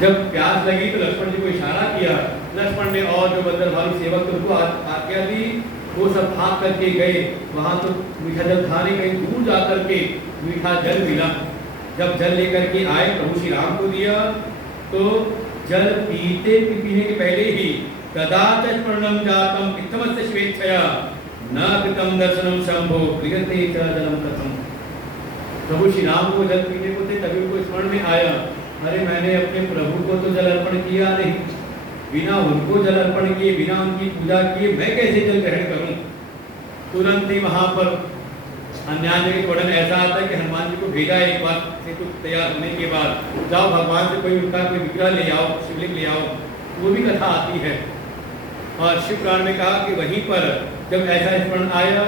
जब प्यास लगी तो लक्ष्मण जी को इशारा किया, लक्ष्मण ने और जो बंदर भालू सेवक थे उनको आज्ञा दी, वो सब भाग करके गए। वहां तो मीठा जल था नहीं, कहीं दूर जा करके मीठा जल मिला। जब जल लेकर के आए प्रभु श्री राम को दिया, तो जल पीने के पहले ही कदाचित् स्मरणं जातम इत्थमस्य स्वेच्छया न कृतं दर्शनम शंभो प्रियते च जलम कथम। प्रभु श्री राम को जल पीने को थे, तभी उनको स्मरण में आया, अरे मैंने अपने प्रभु को तो जल अर्पण किया नहीं, बिना उनको जल अर्पण किए, बिना उनकी पूजा किए मैं कैसे जल ग्रहण करूं। तुरंत ही वहां पर अन्याय जगह वर्णन ऐसा आता है कि हनुमान जी को भेजा एक बार से कुछ तैयार होने के बाद, जाओ भगवान से कोई उनका कोई विग्रह ले आओ, शिवलिंग ले आओ। वो भी कथा आती है। और शिव पुराण में कहा कि वहीं पर जब ऐसा स्मरण आया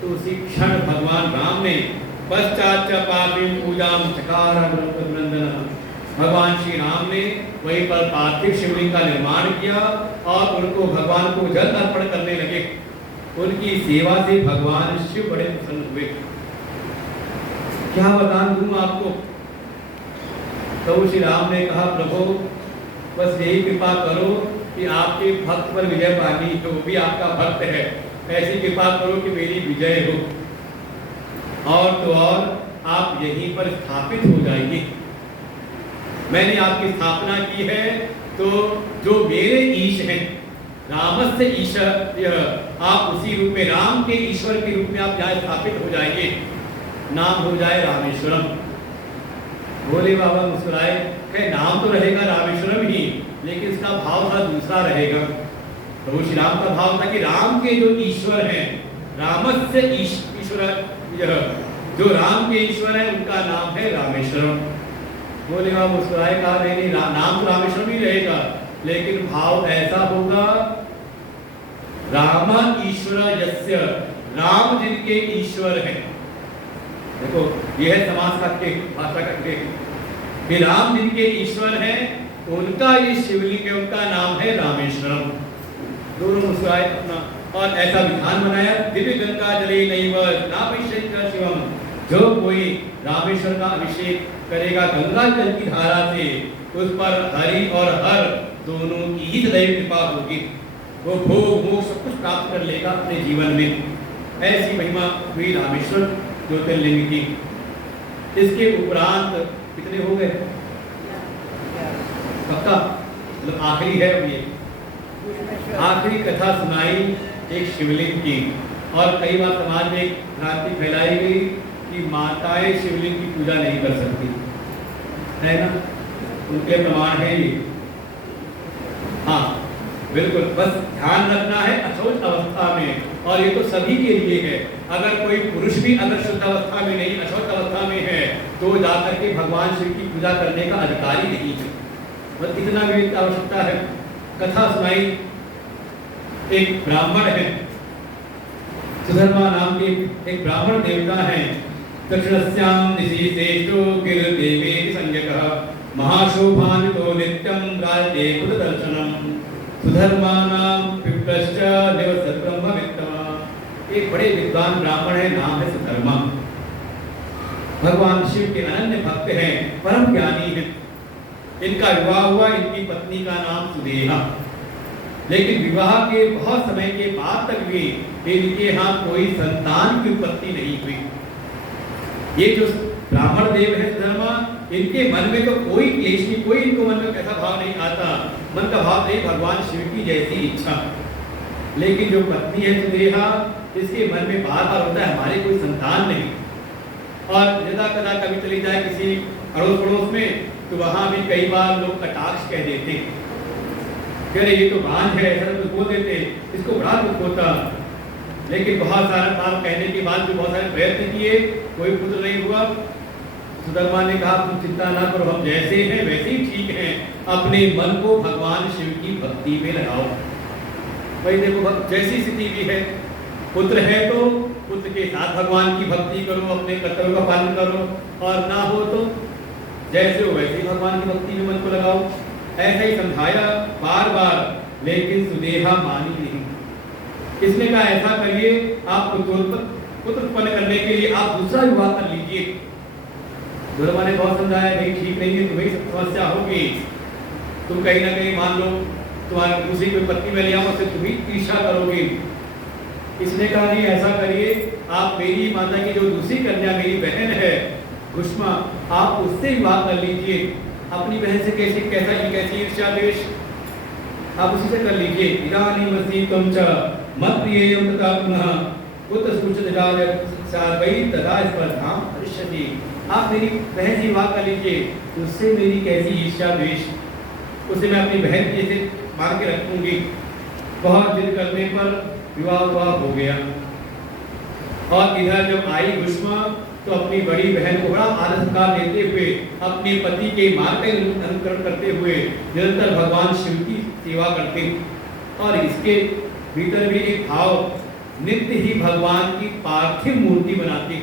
तो उसी क्षण भगवान राम ने पश्चात पापी पूजा चकार भगवान श्री राम ने वहीं पर पार्थिव शिवलिंग का निर्माण किया और उनको भगवान को जल अर्पण करने लगे। उनकी सेवा से भगवान शिव बड़े प्रसन्न हुए। क्या वरदान दूं आपको? तो श्री राम ने कहा, प्रभु बस यही कृपा करो कि आपके भक्त पर विजय पानी हो, वो भी आपका भक्त है, ऐसी कृपा करो कि मेरी विजय हो। और तो और आप यहीं पर स्थापित हो जाइए। मैंने आपकी स्थापना की है, तो जो मेरे ईश हैं, रामस्य ईश्वर, आप उसी रूप में राम के ईश्वर के रूप में आप यहाँ स्थापित हो जाएंगे। नाम हो जाए रामेश्वरम। भोले बाबा मुस्कुराए, कहे नाम तो रहेगा रामेश्वरम ही, लेकिन इसका भाव थोड़ा दूसरा रहेगा। प्रभु श्री राम का भाव था कि राम के जो ईश्वर हैं, रामस्य ईश्वर, जो राम के ईश्वर है उनका नाम है रामेश्वरम। भोले बाबा मुस्कुराए, कहा नहीं, नाम तो रामेश्वरम ही रहेगा, लेकिन भाव ऐसा होगा, राम ईश्वर यस्य, राम जिनके ईश्वर हैं। देखो यह है समास का के भाषा का के, कि राम जिनके ईश्वर हैं उनका ये शिवलिंग है, उनका नाम है रामेश्वरम। दोनों मुस्कुराए अपना और ऐसा विधान बनाया, दिव्य गंगा जले नैव नाभिषेक शिवम। जो कोई रामेश्वर का अभिषेक करेगा गंगा जल की धारा से, उस पर हरि और हर दोनों की ही दैव कृपा होगी, वो भोग मोक्ष सब कुछ प्राप्त कर लेगा अपने जीवन में। ऐसी महिमा हुई रामेश्वर ज्योतिर्लिंग की। इसके उपरांत कितने हो गए? पक्का मतलब आखिरी है ये, आखिरी कथा सुनाई एक शिवलिंग की। और कई बार समाज में एक भ्रांति फैलाई गई कि माताएं शिवलिंग की पूजा नहीं कर सकती, है ना? उनके प्रमाण है ये। हाँ बिल्कुल, बस ध्यान रखना है अशौच अवस्था में, और ये तो सभी के लिए है। अगर कोई पुरुष भी अगर शुद्ध अवस्था में नहीं, अशौच अवस्था में है, तो जाकर के भगवान शिव की पूजा करने का अधिकारी नहीं है। बस इतना भी आवश्यकता है। कथा सुनाई, एक ब्राह्मण है, सुधर्मा नाम के एक ब्राह्मण देवता है। दक्षिणस्याम दिशि श्रेष्ठो गिरिदेवे संज्ञकः महाशोभान्वितो नित्यं राजते बुधदर्शनम् सुधर्मानां पिप्रश्च निवसत् ब्रह्मवित्तम्। एक बड़े विद्वान ब्राह्मण है, नाम है सुधर्मा। भगवान शिव के अनन्य भक्त हैं, परम ज्ञानी हैं। इनका विवाह हुआ, इनकी पत्नी का नाम सुदेहा। लेकिन विवाह के बहुत समय के बाद तक भी इनके यहाँ कोई संतान की उत्पत्ति नहीं हुई। ये जो ब्राह्मण देव है सुधर्मा, इनके मन में तो कोई क्लेश नहीं, कोई इनको मन में कैसा भाव नहीं आता। मन का भाव नहीं भगवान शिव की जैसी इच्छा। लेकिन जो पत्नी है सुदेहा, इसके मन में बार बार होता है हमारे कोई संतान नहीं। और यदा कदा कभी चली जाए किसी अड़ोस पड़ोस में, तो वहां भी कई बार लोग कटाक्ष कह देते, कह रहे ये तो बांझ है, ऐसा तो बोल देते, इसको बड़ा दुख होता। लेकिन बहुत सारा काम कहने के बाद भी बहुत सारे प्रयत्न किए, कोई पुत्र नहीं हुआ। सुधर्मा ने कहा तुम चिंता ना करो, हम जैसे हैं वैसे ही ठीक हैं, अपने मन को भगवान शिव की भक्ति में लगाओ। भाई देखो जैसी स्थिति भी है, पुत्र है तो पुत्र के साथ भगवान की भक्ति करो, अपने कर्तव्य का पालन करो, और ना हो तो जैसे हो वैसे ही भगवान की भक्ति में मन को लगाओ। ऐसा ही समझाया बार बार, लेकिन सुदेहा मानी नहीं। इसने कहा ऐसा करिए, आप पुत्र उत्पन्न करने के लिए आप दूसरा विवाह कर लीजिए। सुधर्मा ने बहुत समझाया, नहीं ठीक नहीं है, तुम्हें समस्या होगी। तुम कहीं ना कहीं मान लो तुम्हारी दूसरी कोई पत्नी में ले आओ, उससे तुम ही ईर्ष्या करोगे। इसने कहा नहीं, ऐसा करिए, आप मेरी माता की जो दूसरी कन्या मेरी बहन है घुष्मा, आप उससे विवाह कर लीजिए। अपनी बहन से कैसी ईर्ष्या द्वेष, आप उसी से कर लीजिए। इदानीमस्तीत्वं च मत्प्रियेयं तथा पुनः पुत्र सूचितदाय तथा स्पर्धां भविष्यति। आप मेरी बहन से विवाह कर लीजिए, उससे मेरी कैसी ईर्ष्या द्वेष, उसे मैं अपनी बहन की जैसे मान के रखूंगी। बहुत दिन करने पर विवाह हो गया। और इधर जब आई घुष्मा तो अपनी बड़ी बहन को बड़ा आदर सत्कार देते हुए, अपने पति के मार्ग का अनुकरण करते हुए निरंतर भगवान शिव की सेवा करते। और इसके भीतर भी एक भाव, नित्य ही भगवान की पार्थिव मूर्ति बनाती।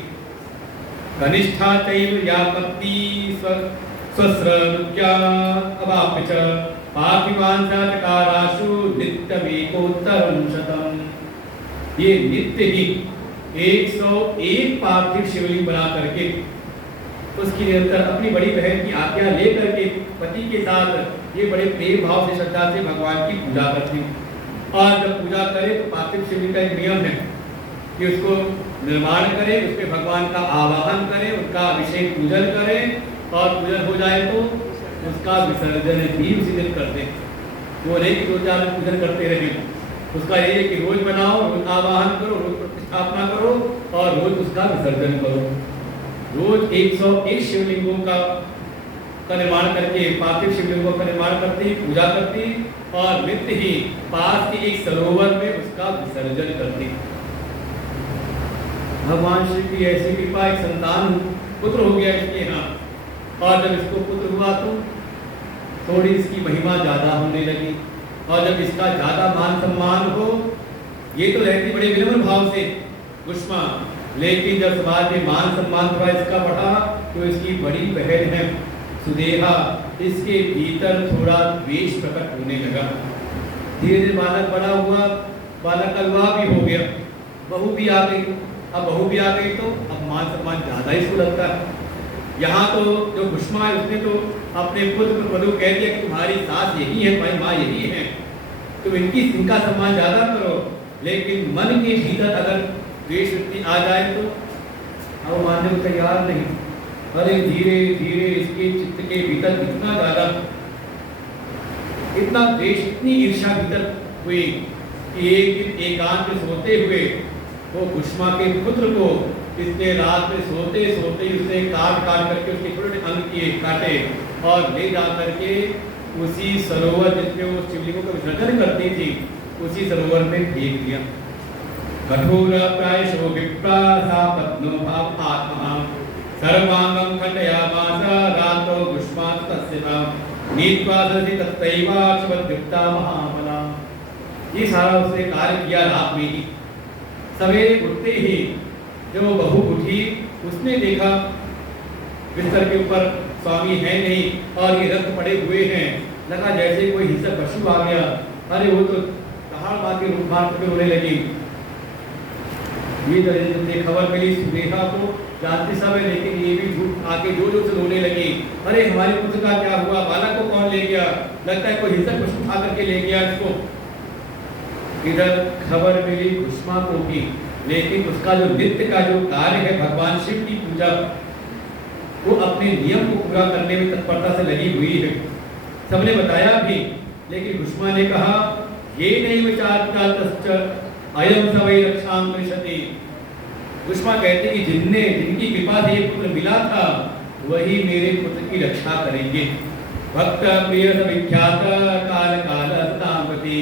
कनिष्ठा चैव या पत्नी स्वस्रनुज्ञा अवाप्य च पार्थिवान् चकाराशु नित्यमेकोत्तरं शतम्। ये नित्य ही 101 पार्थिव शिवलिंग बना करके उसकी निरंतर अपनी बड़ी बहन की आज्ञा लेकर के पति के साथ ये बड़े प्रेम भाव से श्रद्धा से भगवान की पूजा करती। और जब पूजा करे तो पार्थिव शिवलिंग का एक नियम है कि उसको निर्माण करें, उसमें भगवान का आवाहन करें, उनका अभिषेक पूजन करें, और पूजन हो जाए तो उसका विसर्जन भी उसी दिन कर दें। वो नहीं कि 2-4 दिन पूजन करते रहें। उसका ये है कि रोज बनाओ, रोज आवाहन करो, रोज प्रतिष्ठापना करो और रोज उसका विसर्जन करो। रोज 101 शिवलिंगों का निर्माण करके, पार्थिव शिवलिंगों का निर्माण करती, पूजा करती और नित्य ही पास के एक सरोवर में उसका विसर्जन करती। भगवान श्री की ऐसी कृपा, एक संतान पुत्र हो गया इसके यहाँ। और जब इसको पुत्र हुआ तो थोड़ी इसकी महिमा ज्यादा होने लगी। और जब इसका ज्यादा मान सम्मान हो, ये तो रहती बड़े विनम्र भाव से घुष्मा, लेकिन जब समाज में मान सम्मान थोड़ा इसका बढ़ा तो इसकी बड़ी बहन है सुदेहा, इसके भीतर थोड़ा द्वेष प्रकट होने लगा। धीरे धीरे बालक बड़ा हुआ, बालक का विवाह भी हो गया, बहू भी आ गई। अब बहू भी आ गई तो अब मान सम्मान ज्यादा इसको लगता है। यहाँ तो जो घुष्मा है उसने तो अपने पुत्र को कह दिया कि तुम्हारी सास यही है, भाई माँ यही है, तुम इनका सम्मान ज्यादा करो। लेकिन मन के भीतर अगर द्वेष वृत्ति आ जाए तो अब मानने को तैयार नहीं। अरे धीरे धीरे इसके चित्त के भीतर इतना ज्यादा, इतना द्वेष, इतनी ईर्ष्या भीतर हुई कि एक दिन एकांत में सोते हुए वो घुष्मा के पुत्र को इसने रात में सोते सोते उसने काट करके उसके छोटे अंग किए काटे और ले जा करके उसी सरोवर जिसमें वो शिवलिंगों का विसर्जन करती थी, उसी सरोवर में फेंक दिया। कठोर प्रायशो विप्रा सा पत्नो भाव आत्मा सर्वांगम खंडयामास रातो घुष्मात् तस्यता नीत्वा दधि तत्तैवाक्षवद्युक्ता महाबला। ये सारा उसने कार्य किया रात में ही। सवेरे उठते ही जब वो बहू उठी, उसने देखा बिस्तर के ऊपर स्वामी है नहीं और ये रक्त पड़े हुए हैं। लगा जैसे कोई हिंसक पशु आ गया। अरे वो तो दहाड़ मार के रूप मार के रोने लगी। ये खबर मिली सुदेहा को, जानती सब है लेकिन ये भी झूठ आके जो से रोने लगी। अरे हमारे पुत्र का क्या हुआ, बालक को कौन ले गया, लगता है कोई हिंसक पशु उठा करके ले गया इसको। इधर खबर मिली घुष्मा को भी, लेकिन उसका जो नित्य का जो कार्य है भगवान शिव की पूजा, वो अपने नियम को पूरा करने में तत्परता से लगी हुई है। सबने बताया भी, लेकिन घुष्मा ने कहा ये नहीं विचार अयम सवै रक्षाम कृष्यति। घुष्मा कहते कि जिनकी कृपा से ये पुत्र मिला था वही मेरे पुत्र की रक्षा करेंगे। भक्त प्रिय विख्यात काल काल अस्तापति।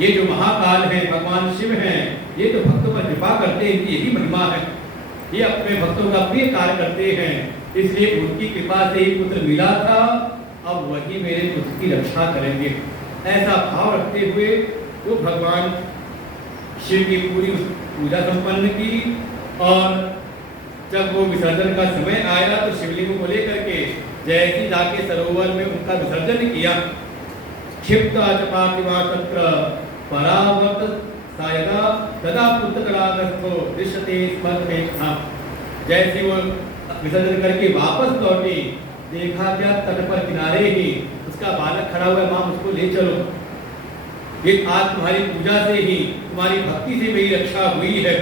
ये जो महाकाल है भगवान शिव हैं, ये तो भक्तों पर कृपा करते हैं, यही महिमा है। ये अपने भक्तों का प्रिय कार्य करते हैं, इसलिए उनकी कृपा से ही पुत्र मिला था, अब वही मेरे पुत्र की रक्षा करेंगे। ऐसा भाव रखते हुए वो भगवान शिव की पूरी पूजा संपन्न की। और जब वो विसर्जन का समय आया तो शिवलिंग को लेकर के जैसे जाके सरोवर में उनका विसर्जन किया। क्षिप्त पार्थिवा तत्र परावर्त सायदा तदा पुत्रकलागस्थो दृश्यते स्मरणेन। जैसे वो विसर्जन करके वापस लौटी देखा क्या तट पर किनारे ही उसका बालक खड़ा हुआ है, मां उसको ले चलो, ये आज तुम्हारी पूजा से ही तुम्हारी भक्ति से मेरी रक्षा हुई है।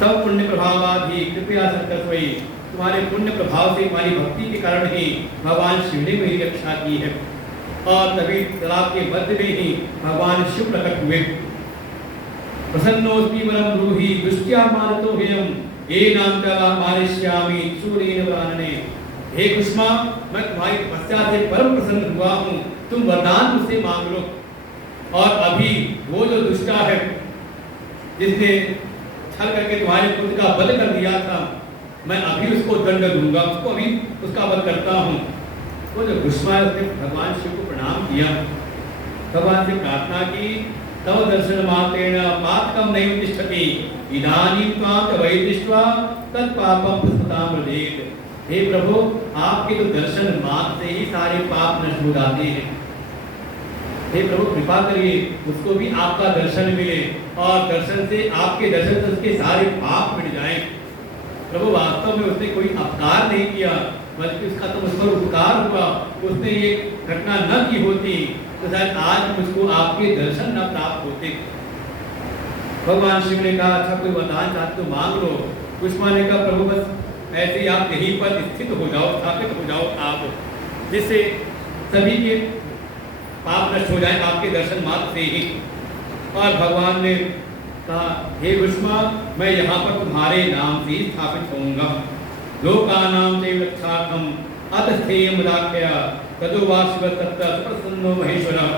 तब पुण्य प्रभावाद ही कृपया संकट हुई, तुम्हारे पुण्य प्रभाव से तुम्हारी भक्ति के कारण ही भगवान शिव ने मेरी रक्षा की है। और तभी तालाब के मध्य में ही भगवान शिव प्रकट हुए। प्रसन्नोस्मि वरम ब्रूहि दुष्टया मानतो हेयम ये नाम का मारिष्यामि सूरेण प्राणने। हे कुष्मा, मैं तुम्हारी तपस्या से परम प्रसन्न हुआ हूँ, तुम वरदान मुझसे मांग लो। और अभी वो जो दुष्टा है जिसने छल करके तुम्हारे पुत्र का वध कर दिया था, मैं अभी उसको दंड दूंगा, उसको अभी उसका वध करता हूँ। वो जो कुष्मा है उसने भगवान शिव को प्रणाम किया, भगवान से प्रार्थना की, तव दर्शन मात्रेण पातकम नैव तिष्ठति इदानीं त्वां वै दृष्ट्वा तत्पापं प्रस्तुतां व्रजेत। हे प्रभु, आपके तो दर्शन मात्र से ही सारे पाप नष्ट हो जाते हैं। हे प्रभु, कृपा करिए उसको भी आपका दर्शन मिले और दर्शन से आपके दर्शन से उसके सारे पाप मिट जाएं। प्रभु, वास्तव में उसने कोई अपकार नहीं किया, बल्कि उसका तो मुझ पर उपकार हुआ। उसने ये घटना न की होती तो शायद आज मुझको आपके दर्शन न प्राप्त होते। भगवान शिव ने कहा, अच्छा कोई वरदान चाहते तो मांग लो। कुष्मा ने कहा, प्रभु बस ऐसे ही आप यहीं पर स्थित हो जाओ, स्थापित हो जाओ आप, जिससे सभी के पाप नष्ट हो जाए आपके दर्शन मात्र से ही। और भगवान ने कहा, हे कुष्मा, मैं यहाँ पर तुम्हारे नाम से ही स्थापित होऊंगा। लोकानां ते रक्षार्थम अतस्थेयं राख्या तदो वाशिव तत्र प्रसन्नो महेश्वरः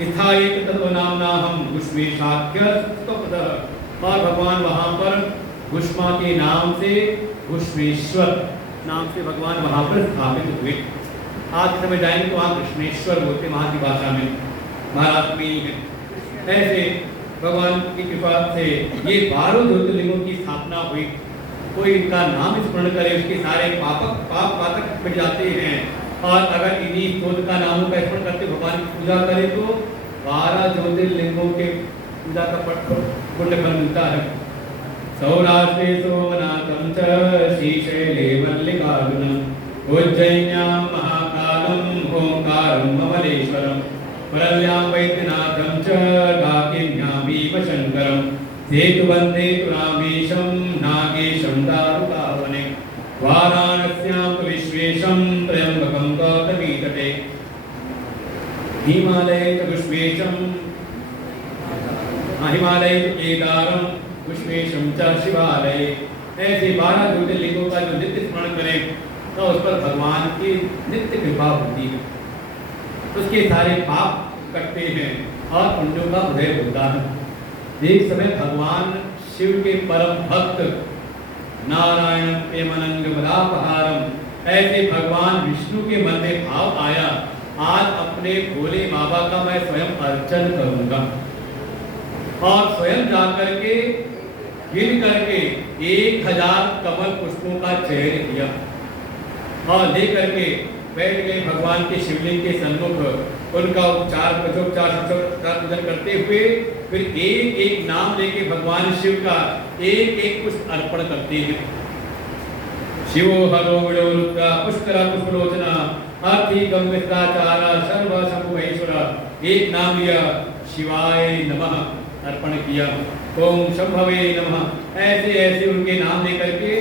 स्थायेत तत्व नामनाहं घुष्मेशाख्य स्वपदः। और भगवान वहाँ पर घुष्मा के नाम से घुष्मेश्वर नाम से भगवान वहाँ पर स्थापित हुए। आज के समय जाएंगे तो वहाँ कृष्णेश्वर बोलते, वहाँ की भाषा में, महाराष्ट्र में ही है। ऐसे भगवान की कृपा से ये 12 ज्योतिर्लिंगों की स्थापना हुई। कोई इनका नाम स्मरण करे उसके सारे पाप पातक मिट जाते हैं। और अगर इन्हीं स्तोत्र का नामों का स्मरण करते भगवान की पूजा करे तो 12 ज्योतिर्लिंगों के पूजा का पुण्य फल मिलता है। सौराष्ट्रे सोमनाथं च श्रीशैले मल्लिकार्जुनम् उज्जयिन्यां महाकालं ओंकारं ममलेश्वरं परल्यां वैद्यनाथं च डाकिन्यां भीमशङ्करं सेतुवन्दे तु रामेशं नागेशं दारुकावने वाराणस्यां तु विश्वेशं त्र्यम्बकं गौतमीतटे हिमालये च विश्वेशं हिमालये च केदारं विश्वेशं च शिवालये। ऐसे 12 ज्योतिर्लिंगों का जो नित्य स्मरण करें तो उस पर भगवान की नित्य कृपा होती है, उसके सारे पाप कटते हैं और पुण्यों का उदय होता है। एक समय भगवान शिव के परम भक्त नारायण प्रेमानंद मदापहारम, ऐसे भगवान विष्णु के मन में भाव आया, आज अपने भोले बाबा का मैं स्वयं अर्चन करूंगा। और स्वयं जाकर के गिन करके 1000 कमल पुष्पों का चयन किया और लेकर के बैठ गए भगवान के शिवलिंग के सन्मुख। उनका उपचार पूजन करते हुए फिर एक एक नाम लेके भगवान शिव का एक एक पुष्प अर्पण करते हैं। शिवो हरो विडो रुद्रा पुष्करा पुष्पलोचना आर्ति गंभीराचारा सर्व शंभु महेश्वर। एक नाम लिया, शिवाय नमः अर्पण किया, ओम शंभवे नमः। ऐसे ऐसे उनके नाम लेकर के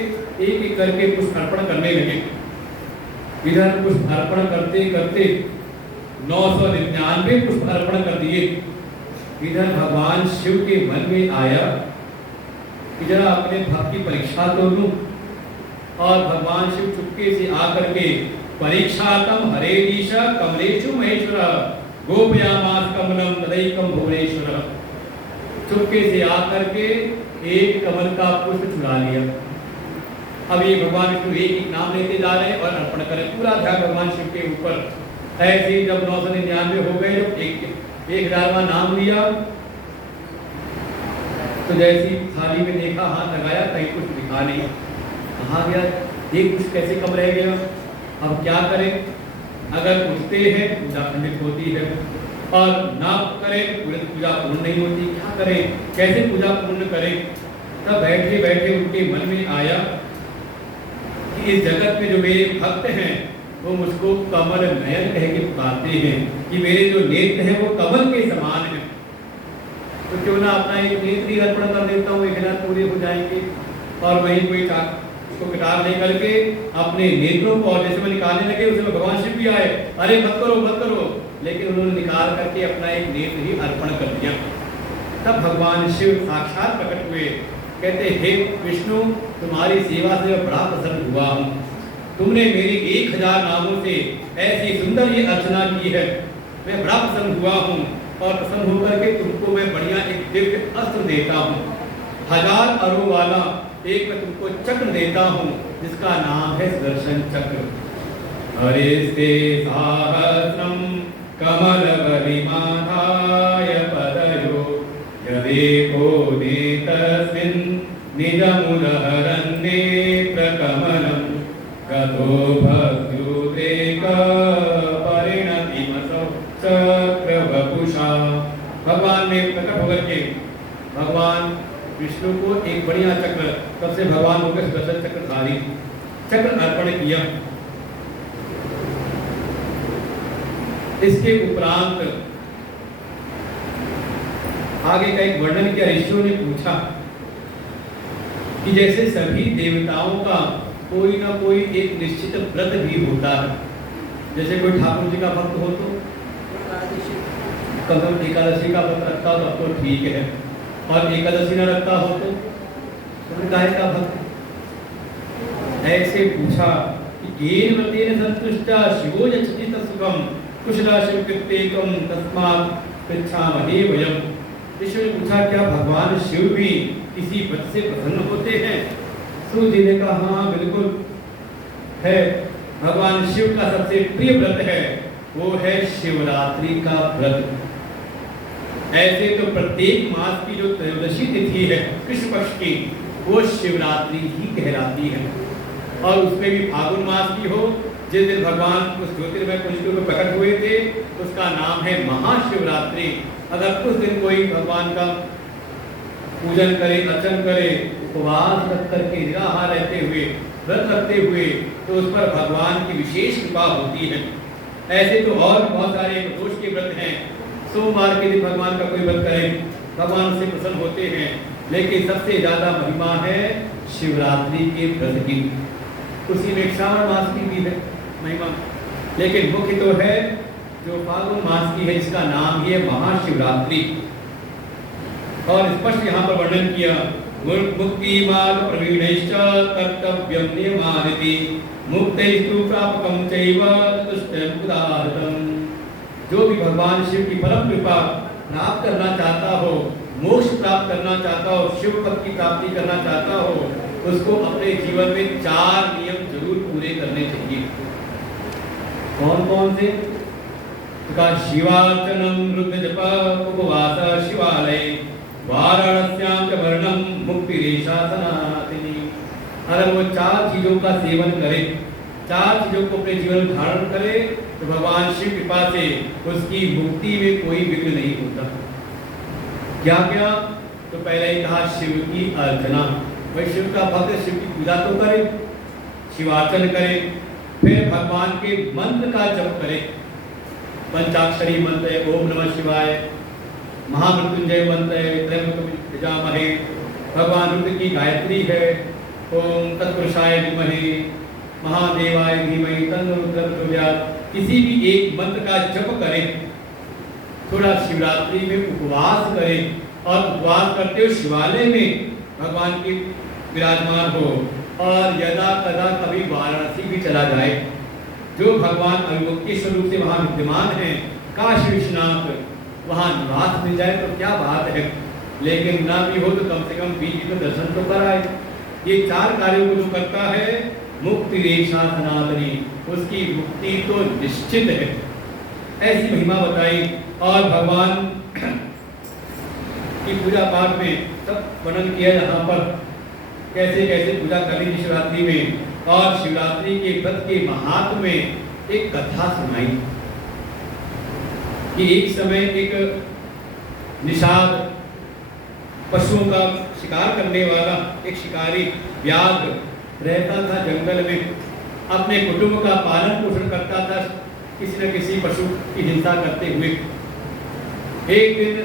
एक एक करके पुष्प अर्पण करने लगे। इधर पुष्प अर्पण करते करते 999 पुष्प अर्पण कर दिए। इधर भगवान शिव के मन में आया कि जरा अपने भक्त की परीक्षा तो लूं। और भगवान शिव चुपके से आकर के परीक्षातम हरेदीश कमलेशु महेश्वर गोपयामास कमलम तदैकम भुवनेश्वर। चुपके से आकर के एक कमल का पुष्प चुरा लिया। अब ये भगवान विष्णु एक एक नाम लेते जा रहे हैं और अर्पण करें, पूरा ध्यान भगवान शिव के ऊपर। ऐसे जब 999 हो गए, जब 1000वां नाम लिया तो जैसी थाली में देखा, हाथ लगाया, कहीं कुछ दिखा नहीं, कहाँ गया, एक कुछ कैसे कम रह गया। अब क्या करें, अगर उठते हैं पूजा खंडित होती है और ना करें पूजा पूर्ण नहीं होती। क्या करें, कैसे पूजा पूर्ण करें। तब बैठे बैठे उनके मन में आया कि इस जगत में जो मेरे भक्त हैं वो मुझको कमल नयन कह के पुकारते हैं कि मेरे जो नेत्र हैं वो कमल के समान हैं, तो क्यों ना अपना एक नेत्र ही अर्पण कर देता हूँ, एक रात पूरे हो जाएंगे। और वहीं कोई उसको गिटार लेकर के अपने नेत्रों को और जैसे में निकालने लगे, उसमें भगवान शिव भी आए, अरे मत करो मत करो, लेकिन उन्होंने निकाल करके अपना एक नेत्र ही अर्पण कर दिया। तब भगवान शिव साक्षात प्रकट हुए, कहते हे विष्णु, तुम्हारी सेवा से मैं बड़ा प्रसन्न हुआ हूँ, तुमने मेरी 1000 नामों से ऐसी सुंदर ये अर्चना की है, मैं बड़ा प्रसन्न हुआ हूँ। और प्रसन्न होकर के तुमको मैं बढ़िया एक दिव्य अस्त्र देता हूँ, 1000 अरों वाला एक मैं तुमको चक्र देता हूँ, जिसका नाम है सुदर्शन चक्र। हरिस्ते सहस्रम कमलवलिमाधाय पदयो यदेको नेतस्मिन् निजमुदहरन् नेत्रकमलं गतो भक्त्युद्रेक परिणतिमसौ चक्रवपुषा। भगवान ने प्रकट होकर के भगवान विष्णु को एक बढ़िया चक्र, तब से भगवान होकर सुदर्शन चक्रधारी चक्र अर्पण किया। इसके उपरांत आगे का एक वर्णन किया। ऋषियों ने पूछा कि जैसे सभी देवताओं का कोई ना कोई एक निश्चित व्रत भी होता है, जैसे कोई ठाकुर जी का भक्त हो तो कदम एकादशी का व्रत रखता हो तो ठीक है, और एकादशी न रखता हो तो गाय का भक्त। ऐसे पूछा कि केन व्रतेन संतुष्टा शिवो यच्छति तत्सुखम कुशला शिवकृत्येकम तस्मात् पृच्छामहे वयम्। ऋषि ने पूछा क्या भगवान शिव भी किसी व्रत से प्रसन्न होते हैं? सूर्य जी ने कहा हाँ बिल्कुल है, भगवान शिव का सबसे प्रिय व्रत है वो है शिवरात्रि का व्रत। ऐसे तो प्रत्येक मास की जो त्रयोदशी तिथि है कृष्ण पक्ष की, वो शिवरात्रि ही कहलाती है, और उसमें भी फागुन मास की हो, जिस दिन भगवान उस ज्योतिर्मय पुंज में प्रकट हुए थे, उसका नाम है महाशिवरात्रि। अगर उस दिन कोई भगवान का पूजन करे, अर्चन करे, उपवास रख करके निराहार रहते हुए, व्रत रखते हुए, तो उस पर भगवान की विशेष कृपा होती है। ऐसे तो और बहुत सारे प्रदोष के व्रत हैं, सोमवार के दिन भगवान का कोई व्रत करे, भगवान उससे प्रसन्न होते हैं, लेकिन सबसे ज्यादा महिमा है शिवरात्रि के व्रत की। उसी में श्रावण मास की भी है महिमा, लेकिन मुख्य तो है जो फागुन मास की है, जिसका नाम ही है महाशिवरात्रि। और स्पष्ट यहाँ पर वर्णन किया, मुक्ति मार्ग प्रवीणैश्च कर्तव्यं नियमानिति मुक्तैस्तु प्रापकं चैव तुष्टं उदाहृतम्। जो भी भगवान शिव की परम कृपा प्राप्त करना चाहता हो, मोक्ष प्राप्त करना चाहता हो, शिव पद की प्राप्ति करना चाहता हो, उसको अपने जीवन में 4 नियम जरूर पूरे करने चाहिए। कौन कौन से? शिवार्चनम, रुद्र जप, उपवास शिवालय, वाराणस्यां च वर्णम, मुक्तिरेषा सनातनी। अगर वो 4 चीजों का सेवन करे, 4 चीजों को अपने जीवन में धारण करे, तो भगवान शिव कृपा से उसकी मुक्ति में कोई विघ्न नहीं होता। क्या क्या? तो पहले ही कहा शिव की अर्चना, भाई शिव का भक्त शिव की पूजा तो करे, शिवार्चन करे, फिर भगवान के मंत्र का जप करे। पंचाक्षरी मंत्र है, ओम नमः शिवाय, महामृत्युंजय मंत्र है, त्रयंबकं यजामहे, भगवान रुद्र की गायत्री है, ओम तत्पुरुषाय विद्महे महादेवाय धीमहि तन्नो रुद्रः प्रचोदयात्। किसी भी एक मंत्र का जप करें, थोड़ा शिवरात्रि में उपवास करें, और उपवास करते हुए शिवालय में भगवान के विराजमान हो, और यदा कदा कभी वाराणसी भी चला जाए, जो भगवान अविमुक्त के स्वरूप से वहाँ विद्यमान है, काशी विश्वनाथ, वहाँ निवास मिल जाए तो क्या बात है। लेकिन ना भी हो तो कम से कम बीच में दर्शन तो कर आए। ये 4 कार्यों को जो करता है, मुक्ति रेखा सनातनी, उसकी मुक्ति तो निश्चित है। ऐसी महिमा बताई, और भगवान की पूजा पाठ में सब वर्णन किया यहाँ पर, कैसे कैसे पूजा करनी थी शिवरात्रि में। और शिवरात्रि के व्रत के महात्म में एक कथा सुनाई कि एक समय एक निषाद पशुओं का शिकार करने वाला एक शिकारी व्याघ्र रहता था जंगल में, अपने कुटुंब का पालन पोषण करता था किसी न किसी पशु की हिंसा करते हुए। एक दिन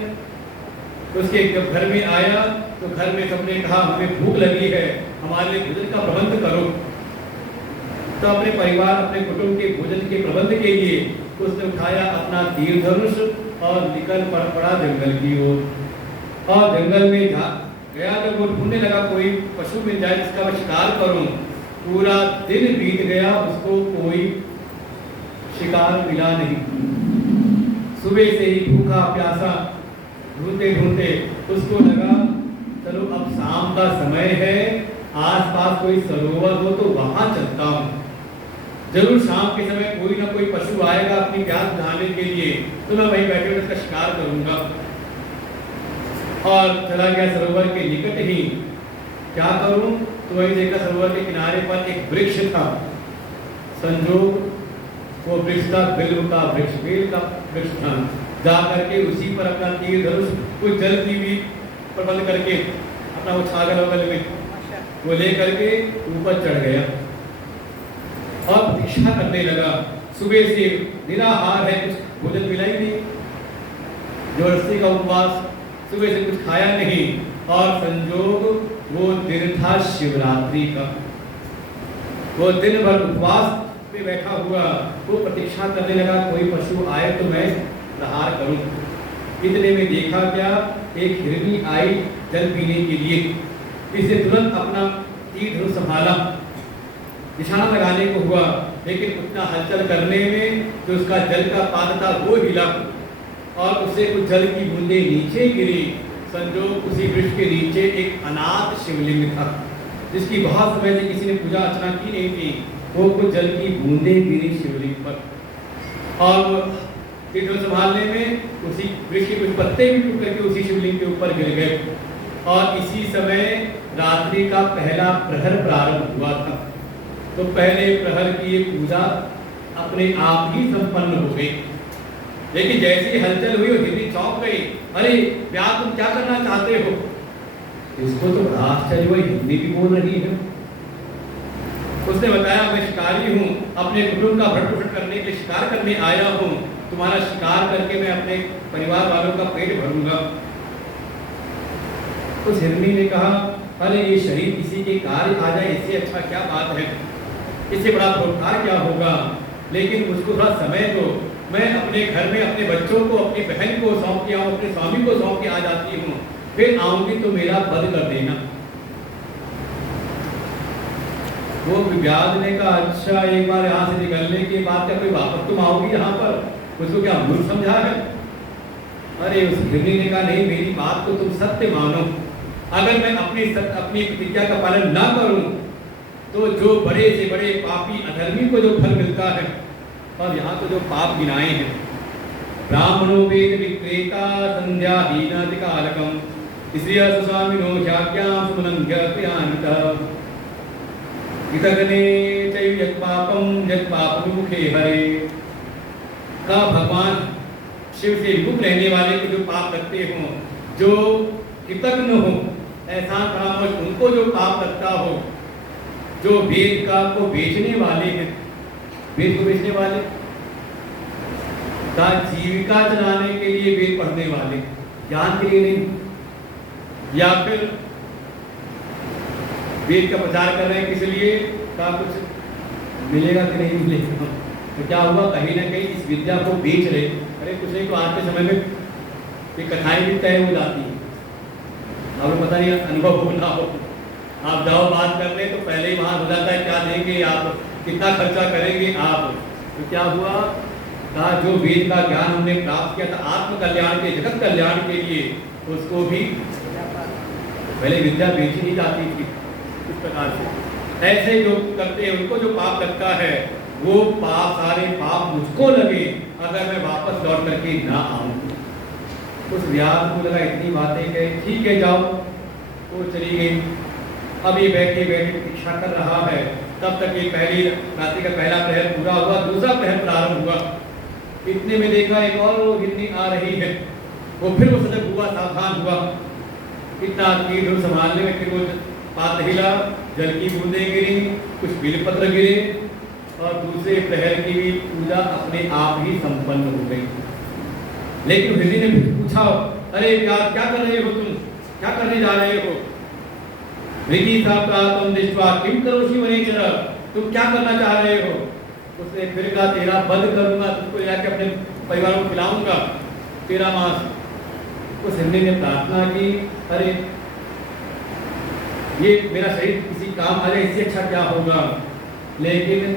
उसके जब घर में आया तो घर में सबने कहा हमें भूख लगी है, हमारे लिए भोजन का प्रबंध करो। तो अपने परिवार अपने कुटुंब के भोजन के प्रबंध के लिए उसने उठाया अपना तीर धनुष और निकल पड़ा जंगल की ओर। और जंगल में गया तो वो ढूंढने लगा कोई पशु मिल जाए जिसका मैं शिकार करूं। पूरा दिन बीत गया, उसको कोई शिकार मिला नहीं। सुबह से ही भूखा प्यासा ढूंढते ढूंढते उसको लगा चलो अब शाम का समय है, आसपास कोई सरोवर हो तो वहां चलता हूँ, जरूर शाम के समय कोई ना कोई पशु आएगा अपनी प्यास बुझाने के लिए, तो मैं वहीं बैठे उसका शिकार करूंगा। और चला गया सरोवर के निकट ही। क्या करूं तो वही देखा सरोवर के किनारे पर एक वृक्ष था। संजोग वो वृक्ष था बिल्व का वृक्ष, बेल का वृक्ष था। जा करके उसी पर अपना तीर धनुष कोई जल की भी प्रबंध करके अपना वो छागल वगल में वो ले करके ऊपर चढ़ गया और प्रतीक्षा करने लगा। सुबह से निराहार है, कुछ भोजन मिला ही नहीं, जोरसी का उपवास, सुबह से कुछ खाया नहीं। और संजोग वो दिन था शिवरात्रि का, वो दिन भर उपवास पे बैठा हुआ, वो प्रतीक्षा करने लगा कोई पशु आए तो मैं प्रहार करूं। इतने में देखा क्या, एक हिरनी आई जल पीने के लिए। इसे तुरंत अपना तीर धनुष संभाला, निशाना लगाने को हुआ, लेकिन उतना हलचल करने में जो उसका जल का पात्र था वो हिला और उससे कुछ जल की बूंदें नीचे गिरी। संजोग उसी वृक्ष के नीचे एक अनाथ शिवलिंग था जिसकी बहुत समय से किसी ने पूजा अर्चना की नहीं थी। वो कुछ जल की बूंदें गिरी शिवलिंग पर और तीर धनुष संभालने में उसी वृक्ष के कुछ पत्ते भी टूट करके उसी शिवलिंग के ऊपर गिर गए। और इसी समय रात्रि का पहला प्रहर प्रारंभ हुआ था। तो पहले प्रहर की ये पूजा अपने आप ही संपन्न हो गई। लेकिन जैसी हलचल हुई वो हिरनी चौंक गई, अरे प्यार तुम क्या करना चाहते हो? इसको तो आश्चर्य हुआ, हिंदी भी बोल रही है। उसने बताया मैं शिकारी हूँ, अपने कुटुंब का भरण पोषण करने के लिए शिकार करने आया हूँ, तुम्हारा शिकार करके मैं अपने परिवार वालों का पेट भरूंगा। उस हिरनी ने कहा अरे ये शरीर किसी के कार्य आ जाए इससे अच्छा क्या बात है, इससे बड़ा परोपकार क्या होगा। लेकिन मुझको थोड़ा समय दो, मैं अपने घर में अपने बच्चों को अपनी बहन को सौंप के आऊँ, अपने स्वामी को सौंप के आ जाती हूँ, फिर आऊंगी तो मेरा वध कर देना। वो व्याध ने कहा अच्छा एक बार यहाँ से निकलने के बाद क्या कोई वापस तुम आओगी यहाँ पर? उसको क्या मूर्ख समझा है? अरे उस हिरनी ने कहा नहीं, मेरी बात को तुम सत्य मानो, अगर मैं अपनी प्रतिज्ञा का पालन ना करूं तो जो बड़े से बड़े पापी अधर्मी को जो फल मिलता है, और यहाँ तो जो पाप गिनाए हैं, ब्राह्मणो वेद विक्रेता संध्या हीनातिकालकम स्त्रिया स्वामिनो ह्याज्ञां सुमनंग्य प्रियान्वितः इतगने चैव यत् पापं यत् पापमुखे हरे। का भगवान शिव से विमुख रहने वाले को जो पाप लगते हों, जो कृतज्ञ हो, एहसान फरामोश उनको जो पाप लगता हो, जो वेद का को बेचने वाले हैं, वेद को बेचने वाले, का जीविका चलाने के लिए वेद पढ़ने वाले, ज्ञान के लिए नहीं, या फिर वेद का प्रचार कर रहे हैं किस लिए, का कुछ मिलेगा कि नहीं मिलेगा, तो क्या हुआ कहीं ना कहीं इस विद्या को बेच रहे। अरे कुछ नहीं तो आज के समय में ये कथाएं भी तय हो जाती हैं, आपको पता नहीं अनुभव हो ना हो, आप जाओ बात करने तो पहले ही वहाँ हो जाता है क्या देंगे आप, कितना खर्चा करेंगे आप। तो क्या हुआ, कहा जो वेद का ज्ञान हमने प्राप्त किया था आत्म कल्याण के, जगत कल्याण के लिए, उसको भी पहले विद्या बेची नहीं जाती थी। इस प्रकार से ऐसे जो करते हैं उनको जो पाप लगता है, वो पाप सारे पाप मुझको लगे अगर मैं वापस लौट करके ना आऊं। उस व्याध को लगा इतनी बातें कही, ठीक है जाओ, वो चली गई। अब ये बैठे बैठे प्रतीक्षा कर रहा है, तब तक ये पहली रात्रि का पहला प्रहर पूरा हुआ, दूसरा प्रहर प्रारंभ हुआ। इतने में देखा एक और हिरनी आ रही है, वो फिर वो सजग हुआ, सावधान हुआ, इतना तीर संभालने में फिर वो बात हिला जल की बूंदें गिरी, कुछ बिलपत्र गिरे और दूसरे प्रहर की भी पूजा अपने आप ही संपन्न हो गई। लेकिन हृदय ने पूछा, अरे क्या क्या कर रहे हो तुम, क्या करने जा रहे हो? तुम दृष्ट्वा किम करोषि वनेचर, तुम क्या करना चाह रहे हो? उसने फिर कहा, तेरा वध करूंगा, तुमको जाके अपने परिवार को खिलाऊंगा 13 मास। उस हिरनी ने प्रार्थना की, अरे ये मेरा शरीर किसी काम आ जाए, इससे अच्छा क्या होगा? लेकिन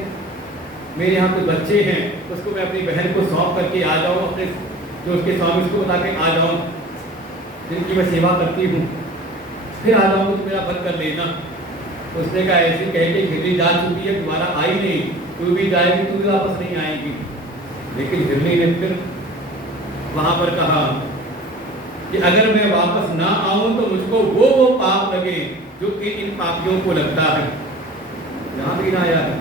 मेरे यहाँ कुछ बच्चे हैं, उसको मैं अपनी बहन को सौंप करके आ जाऊँ, अपने जो उसके स्वामी उसको बता के आ जाऊँ, जिनकी मैं सेवा करती हूँ, फिर आ जाऊँगा तो मेरा वध कर लेना। उसने कहा, ऐसे कह के हिरनी जा चुकी है, तुम्हारा आई नहीं, तू भी जाएगी, तू भी वापस नहीं आएगी। लेकिन हिरनी ने फिर वहाँ पर कहा कि अगर मैं वापस ना आऊँ तो मुझको वो पाप लगे जो कि इन पापियों को लगता है। यहाँ भी ना आया है,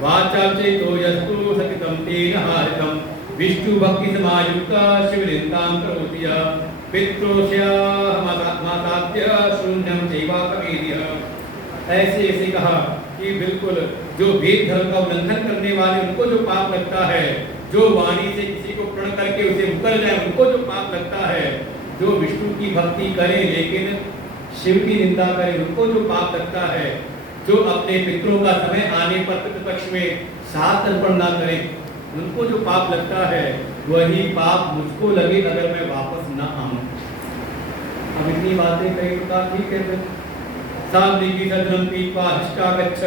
वाचा चेतो यस्तु सकितम तेन हारितम विष्णु भक्ति समायुक्त शिवलिंगां करोति यः पितृस्य मातात्य शून्यम चैवा कबीरः। ऐसे ऐसे कहा कि बिल्कुल जो वेद धर्म का उल्लंघन करने वाले उनको जो पाप लगता है, जो वाणी से किसी को प्रण करके उसे मुकर जाए उनको जो पाप लगता है, जो विष्णु की भक्ति करे लेकिन शिव की निंदा करे उनको जो पाप लगता है, जो अपने पितरों का समय आने पर पितृपक्ष में साथ अर्पण ना करे उनको जो पाप लगता है, वही पाप मुझको लगे अगर मैं वापस ना आऊं। अब इतनी बातें कही तो कहा ठीक है, फिर शांति की सदनम पीपा हिष्टा गच्छ,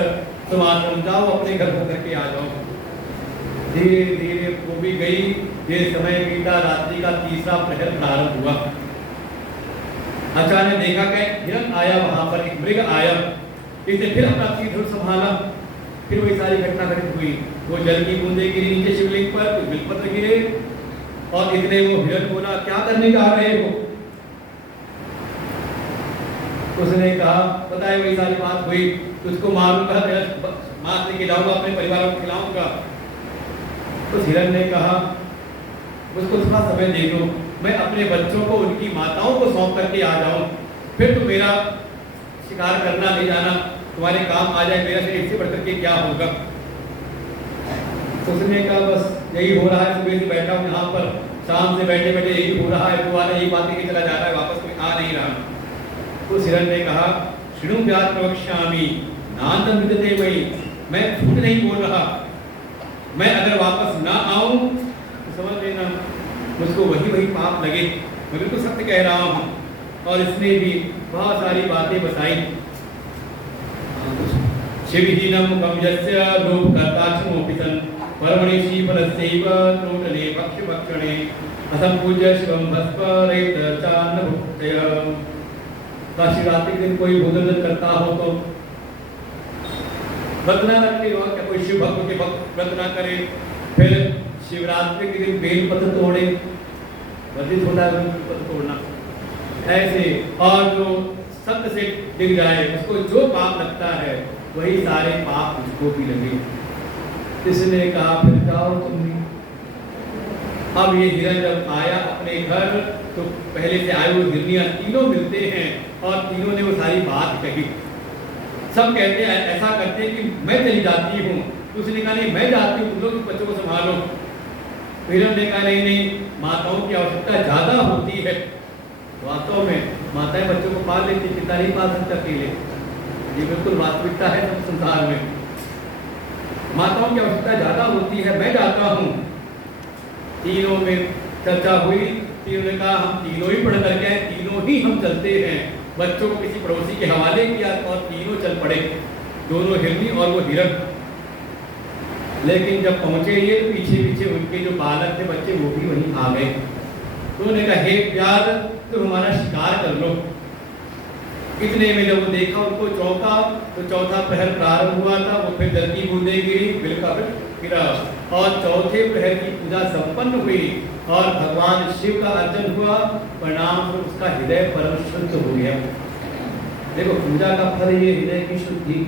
तुम आश्रम जाओ, अपने घर को करके आ जाओ। धीरे धीरे वो भी गई, ये समय बीता, रात्रि का तीसरा प्रहर प्रारंभ हुआ। अचानक देखा कि हिरण आया, वहां पर एक मृग आया, इसने फिर अपना तीर संभाला, फिर वही सारी घटना घटित हुई। वो जल की बूंदे गिरी नीचे शिवलिंग पर, कुछ बिलपत्र गिरे और इतने वो हिरण बोला, क्या करने जा रहे हो? उसने कहा, बताए वही सारी बात हुई, उसको मारूंगा, तेरा मांस लेके जाऊंगा, अपने परिवार को खिलाऊंगा। उस हिरण ने कहा, मुझको थोड़ा समय दे दो, मैं अपने बच्चों को उनकी माताओं को सौंप करके आ जाऊं, फिर तुम मेरा शिकार करना ले जाना, तुम्हारे काम आ जाए, मेरा शरीर इससे बढ़कर के क्या होगा? उसने कहा, बस यही हो रहा है, सुबह से बैठा हूँ यहाँ पर, शाम से बैठे बैठे यही हो रहा है, तुम्हारा यही बातें के चला जा रहा है, वापस कोई आ नहीं रहा। उस हिरण ने कहा, शृणु व्यात प्रवक्ष्यामि नान्तं विद्यते मयि, मैं झूठ नहीं बोल रहा, मैं अगर वापस ना आऊं तो समझ लेना मुझको वही पाप लगे, मैं बिल्कुल सत्य कह रहा हूं। और इसने भी बहुत सारी बातें बताई। शिवहीनम मुखम यस्य लोभ कर्ता क्षमोपितन परमणि शीफलस्यैव त्रोटने पक्षभक्षणे असंपूज्य शिवम भस्म रहित चान्न भुक्तय। शिवरात्रि के दिन कोई भोजन करता हो तो व्रत न रखे, और क्या कोई शिव भक्त के व्रत न करे, फिर शिवरात्रि के दिन बेलपत्र तोड़े, वर्जित होता है बेलपत्र तोड़ना ऐसे, और जो सत्य से डिग जाए उसको जो पाप लगता है वही सारे पाप उसको भी लगे। इसने कहा, फिर जाओ तुम भी। अब ये हिरण जब आया अपने घर तो पहले से आए हुए हिरनियां तीनों मिलते हैं और तीनों ने वो सारी बात कही। सब कहते हैं, ऐसा करते हैं कि मैं चली जाती हूँ, उसने कहा नहीं मैं जाती हूँ, तुम लोग बच्चों को संभालो। हिरण ने कहा नहीं नहीं, माताओं की आवश्यकता ज्यादा होती है। वास्तव में माताएं बच्चों को पाल लेती, पिता नहीं पाल सकता अकेले, ये बिल्कुल वास्तविकता है सब संसार में। माताओं की आवश्यकता ज्यादा होती है, मैं जाता हूँ। तीनों में चर्चा हुई, तीनों ने कहा हम तीनों ही पढ़ करके आए, तीनों ही हम चलते हैं। बच्चों को किसी पड़ोसी के हवाले किया और तीनों चल पड़े, दोनों हिरनी और वो हिरण। लेकिन जब पहुंचे ये तो पीछे पीछे उनके जो बालक थे बच्चे वो भी वहीं आ गए। तो उन्होंने कहा, हे प्यार तुम हमारा शिकार कर लो। इतने में जब वो देखा उनको चौका, तो चौथा प्रहर प्रारंभ हुआ था, वो फिर जल की बूंदें गिरी, बिल्का गिरा और चौथे प्रहर की पूजा संपन्न हुई और भगवान शिव का अर्चन हुआ। परिणाम तो उसका हृदय परम शुद्ध हो गया। देखो पूजा का फल ये हृदय की शुद्धि।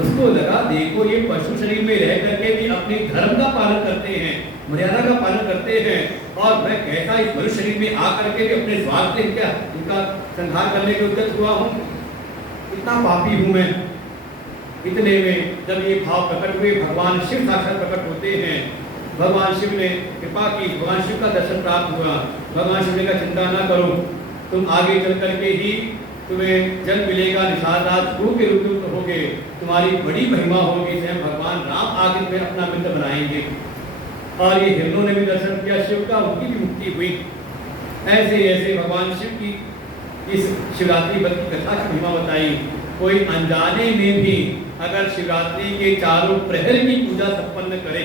उसको लगा देखो ये पशु शरीर में रह करके भी अपने धर्म का पालन करते हैं, मर्यादा का पालन करते हैं, और मैं कैसा इस मनुष्य शरीर में आकर के भी अपने स्वार्थ से क्या इनका संहार करने के उद्यत हुआ हूँ। इतना पापी हूँ मैं। इतने में जब ये भाव प्रकट हुए, भगवान शिव साक्षात प्रकट होते हैं। भगवान शिव ने कृपा की, भगवान शिव का दर्शन प्राप्त हुआ। भगवान शिव ने कहा चिंता ना करो, तुम आगे चल करके ही तुम्हें जल मिलेगा, निषादात गुरु के रूप में होगे, तुम्हारी बड़ी महिमा होगी, स्वयं भगवान राम आगे तुम्हें अपना मित्र बनाएंगे। और ये हिरणों ने भी दर्शन किया शिव का, उनकी भी मुक्ति हुई। ऐसे ऐसे भगवान शिव की इस शिवरात्रि व्रत की कथा की महिमा बताई। कोई अनजाने में भी अगर शिवरात्रि के चारों प्रहर की पूजा संपन्न करे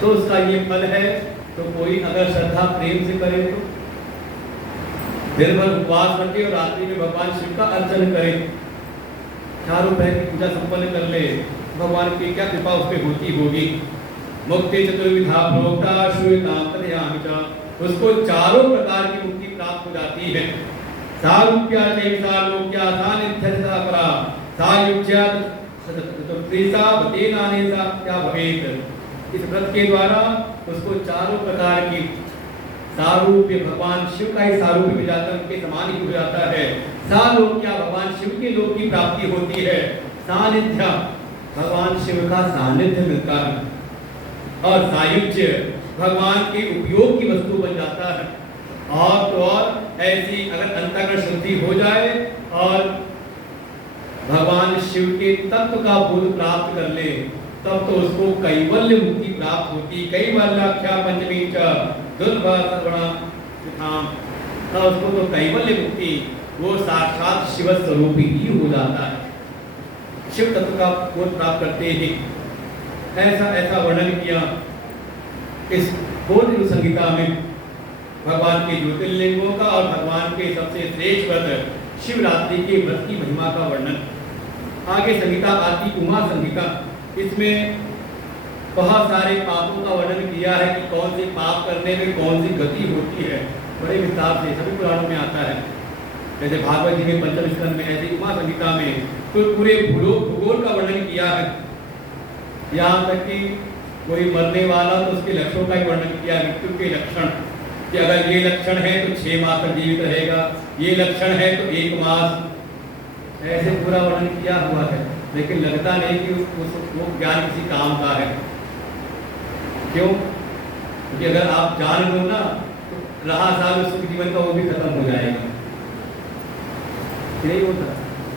तो उसका ये फल है। तो कोई अगर श्रद्धा प्रेम से करे तो दिन भर उपवास रखे और रात्रि में भगवान शिव का अर्चन करे, चारों प्रहर की पूजा संपन्न कर ले, भगवान की क्या कृपा उस पर होती होगी। मुक्ति चतुर्विधा प्रोक्ता श्रूयतां तदयामि च, उसको चारों प्रकार की मुक्ति प्राप्त हो जाती है। सारूप्या चैसा लोक्या सानिध्यता परा सायुज्या तत्त्रिसा बतेनानेसा क्या भवेत। इस व्रत के द्वारा उसको चारों प्रकार की सारूप्य, भगवान शिव का ही सारूप्य मिल जाता है, उनके समान ही हो जाता है। सालोक्या, भगवान शिव के लोक की प्राप्ति होती है। सानिध्य, भगवान शिव का सानिध्य मिलता है। और सायुज्य, भगवान के उपयोग की वस्तु बन जाता है। और तो और ऐसी अगर अंतःकरण शुद्धि हो जाए और भगवान शिव के तत्व का बोध प्राप्त कर ले, तब तो उसको कैवल्य मुक्ति प्राप्त होती। कैवल्याख्या पंचमी च दुर्लभ सर्वणाम, तब उसको तो कैवल्य मुक्ति वो साक्षात शिव स्वरूप ही हो जाता है। शिव तत्व का बोध प्राप्त करते ही ऐसा ऐसा वर्णन किया इस पूर्ण संहिता में भगवान के ज्योतिर्लिंगों का और भगवान के सबसे श्रेष्ठ व्रत शिवरात्रि के व्रत की महिमा का वर्णन। आगे संहिता आती उमा संहिता, इसमें बहुत सारे पापों का वर्णन किया है कि कौन से पाप करने में कौन सी गति होती है, बड़े विस्तार से सभी पुराणों में आता है। जैसे भागवत जी के पंचम स्कंद में, ऐसे उमा संहिता में तो पूरे भूगोल का वर्णन किया है। यहाँ तक कि कोई मरने वाला तो उसके लक्षणों का ही वर्णन किया, मृत्यु के लक्षण, कि अगर ये लक्षण है तो 6 मास तक जीवित रहेगा, ये लक्षण है तो 1 मास, ऐसे पूरा वर्णन किया हुआ है। लेकिन लगता नहीं कि वो ज्ञान किसी काम का है। क्यों? क्योंकि अगर आप जान लो ना तो रहा साल सुख जीवन का वो भी खत्म हो जाएगा। यही होता,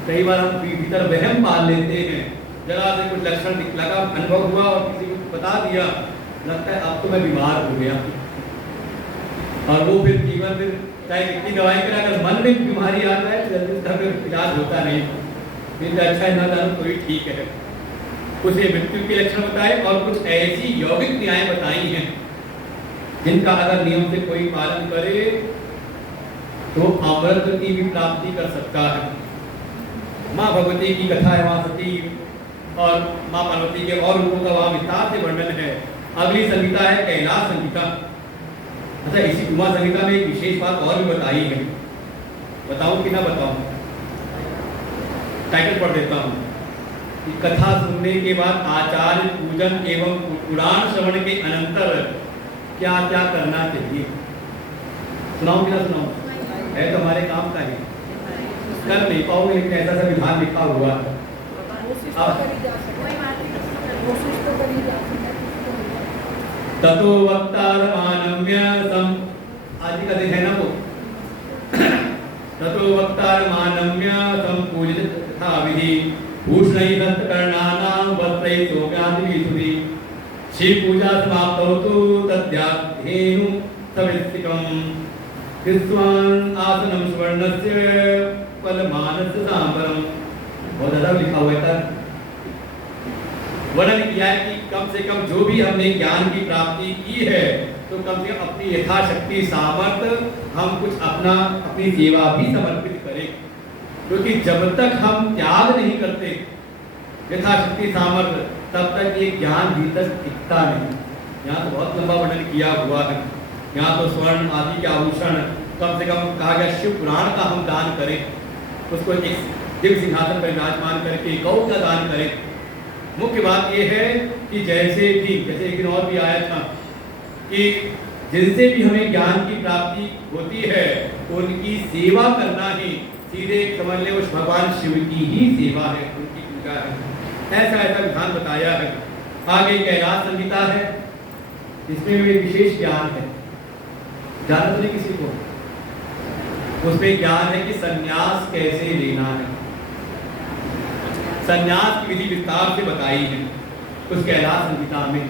कई बार हम भीतर वहम पाल लेते हैं, जरा से कुछ लक्षण लगा, अनुभव हुआ और किसी को बता दिया, लगता है अब तो मैं बीमार हो गया। और वो फिर जीवन फिर चाहे कितनी दवाई करा, अगर मन में बीमारी आ जाए तो जल्दी उसका फिर इलाज होता नहीं, फिर अच्छा है ना जानो तो ही ठीक है। उसे मृत्यु के लक्षण बताए और कुछ ऐसी यौगिक क्रियाएं बताई हैं जिनका अगर नियम से कोई पालन करे तो अमृत की भी प्राप्ति कर सकता है। माँ भगवती की कथा है, वहाँ सती और माँ पार्वती के और रूपों का वहाँ विस्तार से वर्णन है। अगली संहिता है कैलाश संहिता। अच्छा, इसी उमा संहिता में एक विशेष बात और भी बताई है, बताऊं कि ना बताऊं? टाइटल पढ़ देता हूं कि कथा सुनने के बाद आचार्य पूजन एवं पुराण श्रवण के अनंतर क्या क्या करना चाहिए। सुनाऊं कि ना सुनाऊं? है तो हमारे काम का ही, कर नहीं पाओगे लेकिन ऐसा सा विधान लिखा हुआ है। ततो वक्तारमानम्य सम, आज का दिन है ना वो, ततो वक्तारमानम्य सम पूजित तथा विधि भूषणैः हस्तकर्णानां वस्त्रैः सौम्यादिभिः शिव पूजा समाप्तौ तद्याद्धेनु सविस्तिकम् कृत्वान् आसनं सुवर्णस्य फलमानस्य सांबरम्। बहुत ज़्यादा लिखा हुआ है। वर्णन किया है कि कम से कम जो भी हमने ज्ञान की प्राप्ति की है तो कम से कम अपनी यथाशक्ति सामर्थ्य हम कुछ अपनी सेवा भी समर्पित करें, क्योंकि जब तक हम त्याग नहीं करते यथाशक्ति सामर्थ्य तब तक ये ज्ञान भीतर टिकता नहीं। यहाँ तो बहुत लंबा वर्णन किया हुआ है। यहाँ तो स्वर्ण आदि के आभूषण कम से कम कहा गया शिव पुराण का हम दान करें, उसको एक दिव्य सिंहासन पर विराजमान करके गौ का दान करें। मुख्य बात यह है कि जैसे एक दिन और भी आया था कि जिनसे भी हमें ज्ञान की प्राप्ति होती है उनकी सेवा करना ही सीधे समझ ले उस भगवान शिव की ही सेवा है, उनकी पूजा है। ऐसा ऐसा विधान बताया है। आगे कैलाश संहिता है, इसमें भी विशेष ज्ञान है, जानते नहीं किसी को, उसमें ज्ञान है कि संन्यास कैसे लेना है। संन्यास की विधि विस्तार से बताई है उस कैलाश संहिता में।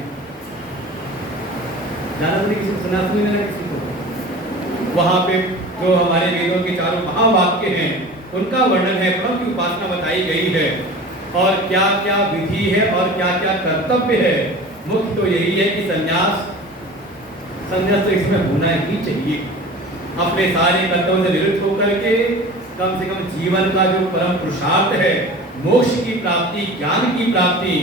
जानते नहीं किसी को, संन्यास नहीं लेना किसी को। वहां पे जो हमारे वेदों के चारों महावाक्य हैं उनका वर्णन है, ब्रह्म की उपासना बताई गई है और क्या क्या विधि है और क्या क्या कर्तव्य है। मुख्य तो यही है कि संन्यास तो इसमें होना ही चाहिए। अपने सारे कर्तव्यों से निवृत्त होकर के कम से कम जीवन का जो परम पुरुषार्थ है, मोक्ष की प्राप्ति, ज्ञान की प्राप्ति,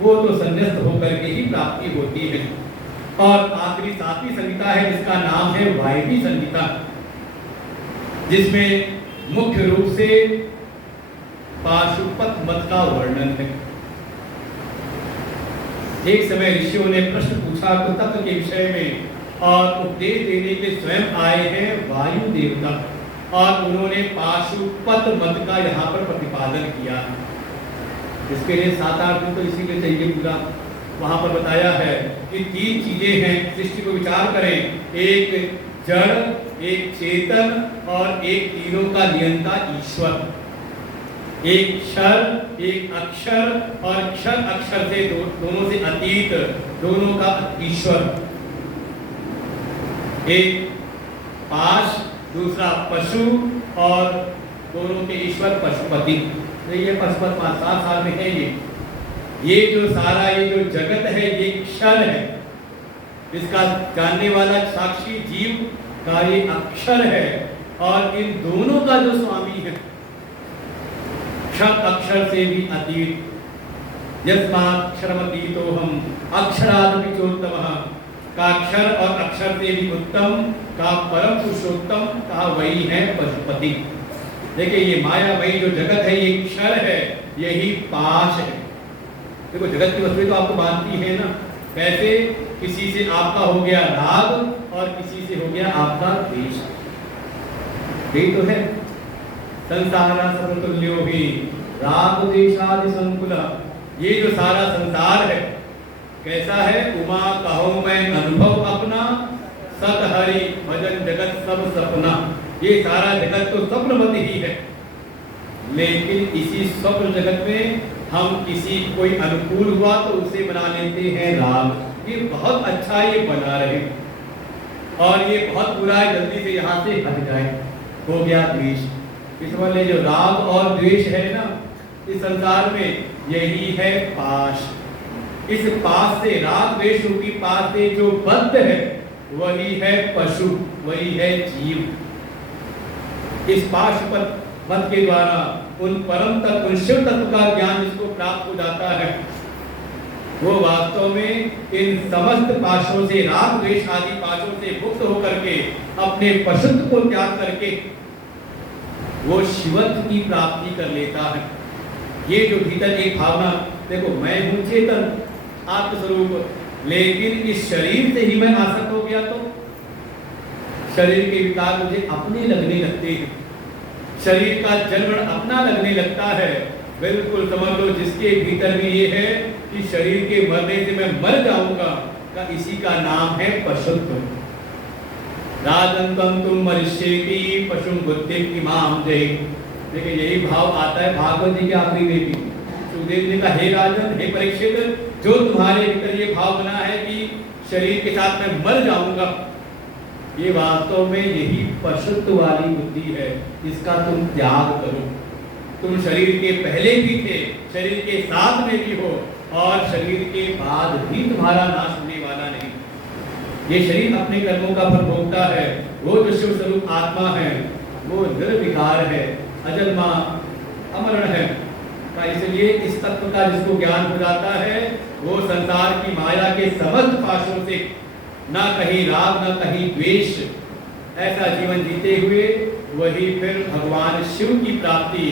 वो तो संन्यास्त होकर के ही प्राप्ति होती है। और आखिरी 7वीं संहिता है जिसका नाम है वायवी संहिता, जिसमें मुख्य रूप से पाशुपत मत का वर्णन है। एक समय ऋषियों ने प्रश्न पूछा तो तत्व के विषय में, और उपदेश देने के स्वयं आए हैं वायु देवता, और उन्होंने पाशुपत मत का यहाँ पर प्रतिपादन किया। इसके लिए 7-8 दिन तो इसीलिए चाहिए पूरा। वहां पर बताया है कि 3 चीजें हैं, सृष्टि को विचार करें, एक जड़, एक चेतन और एक तीनों का नियंता ईश्वर। एक क्षर, एक अक्षर, और क्षर अक्षर से दोनों से अतीत, दोनों का ईश्वर। एक पाश, दूसरा पशु, और दोनों के ईश्वर पशुपति। ये पशुपत 5-7 साल में है। ये जो सारा ये जो जगत है ये क्षर है, इसका जानने वाला साक्षी जीव का ये अक्षर है, और इन दोनों का जो स्वामी है क्षर अक्षर से भी अतीत। यस्माक्षरमतीतो हम अक्षरादपि चोत्तमः, का अक्षर और अक्षर से भी उत्तम, का परम पुरुषोत्तम, का वही है पशुपति। देखिए ये माया वही जो जगत है ये क्षर है, यही पाश है। देखो जगत की वस्तुएं तो आपको बांधती है ना, कैसे किसी से आपका हो गया राग और किसी से हो गया आपका द्वेष, यही तो है। संसार सर्वतुल्यो भी राग द्वेषादि संकुल, ये जो सारा संसार है कैसा है, उमा कहो मैं अनुभव अपना, सत हरि भजन जगत सब सपना। ये सारा जगत तो स्वप्नवत ही है, लेकिन इसी स्वप्न जगत में हम किसी कोई अनुकूल हुआ तो उसे बना लेते हैं राग। ये बहुत अच्छा ये बना रहे, और ये बहुत बुरा है, जल्दी से यहाँ से हट जाए, हो गया द्वेष। इस वाले जो राग और द्वेष है ना इस संसार में, यही है पाश। इस पाश से, राग द्वेष रूपी पाश से जो बद्ध है वही है पशु, वही है जीव। इस पाशुपत मत के द्वारा उन परम तत्व, उन शिव तत्व का ज्ञान जिसको प्राप्त हो जाता है, वो वास्तव में इन समस्त पाशों से, राग द्वेष आदि पाशों से मुक्त होकर के अपने पशुत्व को त्याग करके वो शिवत्व की प्राप्ति कर लेता है। ये जो भीतर एक भावना, देखो मैं हूं चेतन आत्मस्वरूप, लेकिन इस शरीर से ही मैं आसक्त हो गया तो शरीर के विकार मुझे अपने लगने लगते हैं, शरीर का जन्म अपना लगने लगता है। बिल्कुल समझ लो जिसके भीतर भी ये है कि शरीर के मरने से मैं मर जाऊंगा, का इसी का नाम है पशुत्व। राजंतम तुम मरिष्येति पशुम बुद्धिम इमाम जय। देखिए यही भाव आता है भागवत जी के आखिरी में भी। सुखदेव जी का हे राजन, हे परीक्षित, जो तुम्हारे भीतर ये भाव बना है कि शरीर के साथ मैं मर जाऊंगा, ये वास्तव में यही पशुत्व वाली बुद्धि है। इसका तुम त्याग करो। तुम शरीर के पहले भी थे, शरीर के साथ में भी हो, और शरीर के बाद भी तुम्हारा नाश होने वाला नहीं। ये शरीर अपने कर्मों का फल भोगता है। वो जो शिव स्वरूप आत्मा है वो निर्विकार है, अजन्मा अमरण है। इसलिए इस तत्व का जिसको ज्ञान हो जाता है वो संसार की माया के समस्त पाशों से ना कहीं राग ना कहीं द्वेष, ऐसा जीवन जीते हुए वही फिर भगवान शिव की प्राप्ति,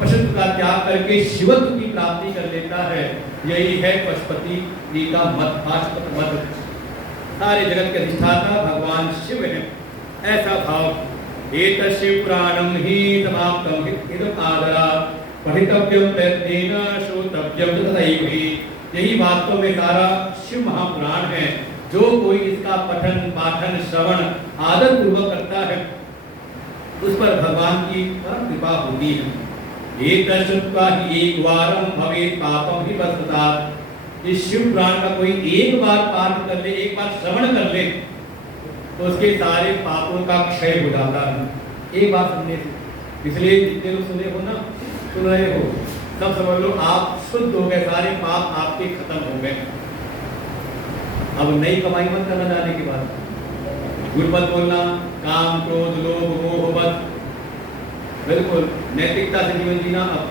पशुत्व का त्याग करके शिवत्व की प्राप्ति कर लेता है। यही है पशुपति जी का मत, पाशुपत मत। सारे जगत के अधिष्ठाता भगवान शिव है, ऐसा भाव। एतस्य पुराणं हि समाप्तं इदम् आदरात् पठितव्यं प्रयत्नेन श्रोतव्यं तथैव हि। यही वास्तव में सारा शिव महापुराण है। जो कोई इसका पठन पाठन श्रवण आदर पूर्वक करता है उस पर भगवान की परम कृपा होती है। एतत् श्रुत्वा हि एकवारं भवेत् पापं हि वस्तुतः। इस शिव पुराण का कोई एक बार पाठ कर ले, एक बार श्रवण कर ले तो उसके सारे पापों का क्षय हो जाता है एक बार सुनने से। इसलिए जितने लोग सुने हो ना, सुन रहे हो, तब समझ लो आप शुद्ध हो गए, सारे पाप आपके खत्म हो गए। अब नई कमाई मत करना जाने के बाद। झूठ मत बोलना, काम क्रोध लोभ मोह मत, बिल्कुल नैतिकता से जीवन जीना। अब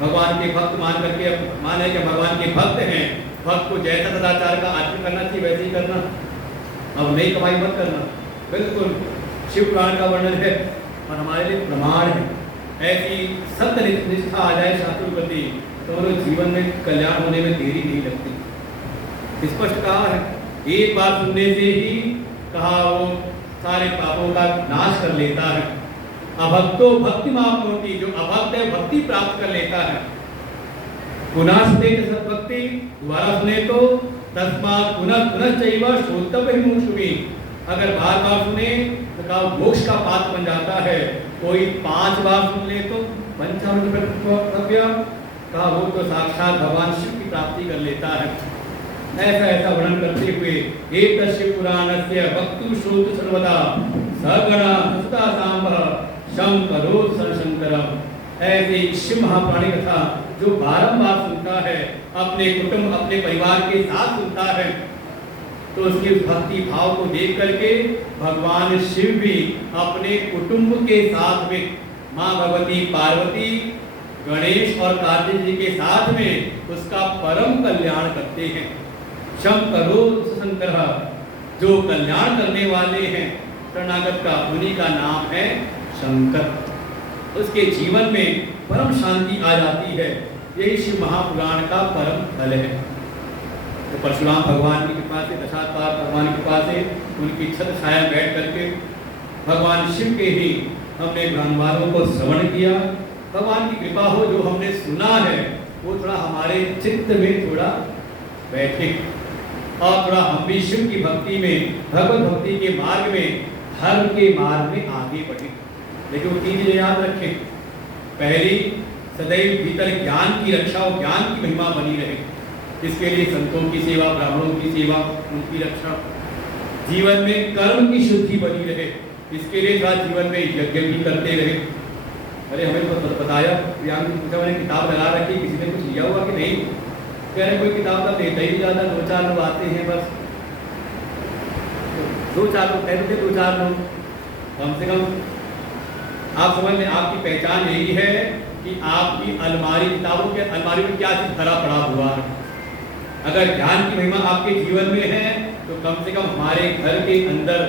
भगवान के भक्त मान करके माने कि भगवान के भक्त हैं, भक्त को जैसा सदाचार का आचरण करना चाहिए वैसे ही करना। अब नई कमाई मत करना। बिल्कुल शिव पुराण का वर्णन है और हमारे लिए प्रमाण है। ऐसी सत्य निष्ठा आ जाए शास्त्र प्रति तो मतलब जीवन में कल्याण होने में देरी नहीं लगती। स्पष्ट कहा है, एक बार सुनने से ही कहा वो सारे पापों का नाश कर लेता है। अभक्तो भक्ति माप्नोति, जो अभक्त है भक्ति प्राप्त कर लेता है। पुनः सुने सद्भक्ति, दोबारा सुने तो तस्मात् पुनः पुनः चैव श्रोतव्य मुमुक्षुभिः। अगर बार बार सुने तो कहा मोक्ष का पात्र बन जाता है। कोई 5 बार सुन ले तो पंचामृतव्य, कहा वो तो साक्षात भगवान शिव की प्राप्ति कर लेता है। ऐसा ऐसा वर्णन करते हुए एतस्य पुराणस्य वक्तुं श्रोतु सर्वदा सगण सुता सांबः शंकरोत् शंकरम्। ऐसे शिव महापुराणी कथा जो बारंबार सुनता है, अपने कुटुंब अपने परिवार के साथ सुनता है, तो उसके भक्ति भाव को देख करके भगवान शिव भी अपने कुटुंब के साथ में माँ भगवती पार्वती गणेश और कार्तिक जी के साथ में उसका परम कल्याण करते हैं। शंकरोत् शंकरः, जो कल्याण करने वाले हैं शरणागत का, उन्हीं का नाम है शंकर। उसके जीवन में परम शांति आ जाती है। यही शिव महापुराण का परम फल है। तो परशुराम भगवान की कृपा से, दशावतार भगवान की कृपा से उनकी छत्र छाया बैठ करके भगवान शिव के ही हमने ब्रह्मांडों को श्रवण किया। भगवान की कृपा हो, जो हमने सुना है वो थोड़ा हमारे चित्त में थोड़ा बैठे और थोड़ा हम भी शिव की भक्ति में, भगवत भक्ति के मार्ग में, धर्म के मार्ग में आगे बढ़े। लेकिन वो 3 चीजें याद रखें। पहली, सदैव भीतर ज्ञान की रक्षा और ज्ञान की महिमा बनी रहे। इसके लिए संतों की सेवा, ब्राह्मणों की सेवा, उनकी रक्षा। जीवन में कर्म की शुद्धि बनी रहे, इसके लिए थोड़ा जीवन में यज्ञ भी करते रहे। अरे हमें तो बताया, प्रियांक ने पूछा, मैंने किताब लगा रखी, किसी ने कुछ लिया हुआ कि नहीं? कह रहे कोई किताब का देता ही ज़्यादा, 2-4 लोग आते हैं बस। 2-4 लोग कहते थे, 2-4 लोग कम से कम। आप समझ लें, आपकी पहचान यही है कि आपकी अलमारी, किताबों के अलमारी में क्या चीज़ भरा पड़ा हुआ है। अगर ज्ञान की महिमा आपके जीवन में है तो कम से कम हमारे घर के अंदर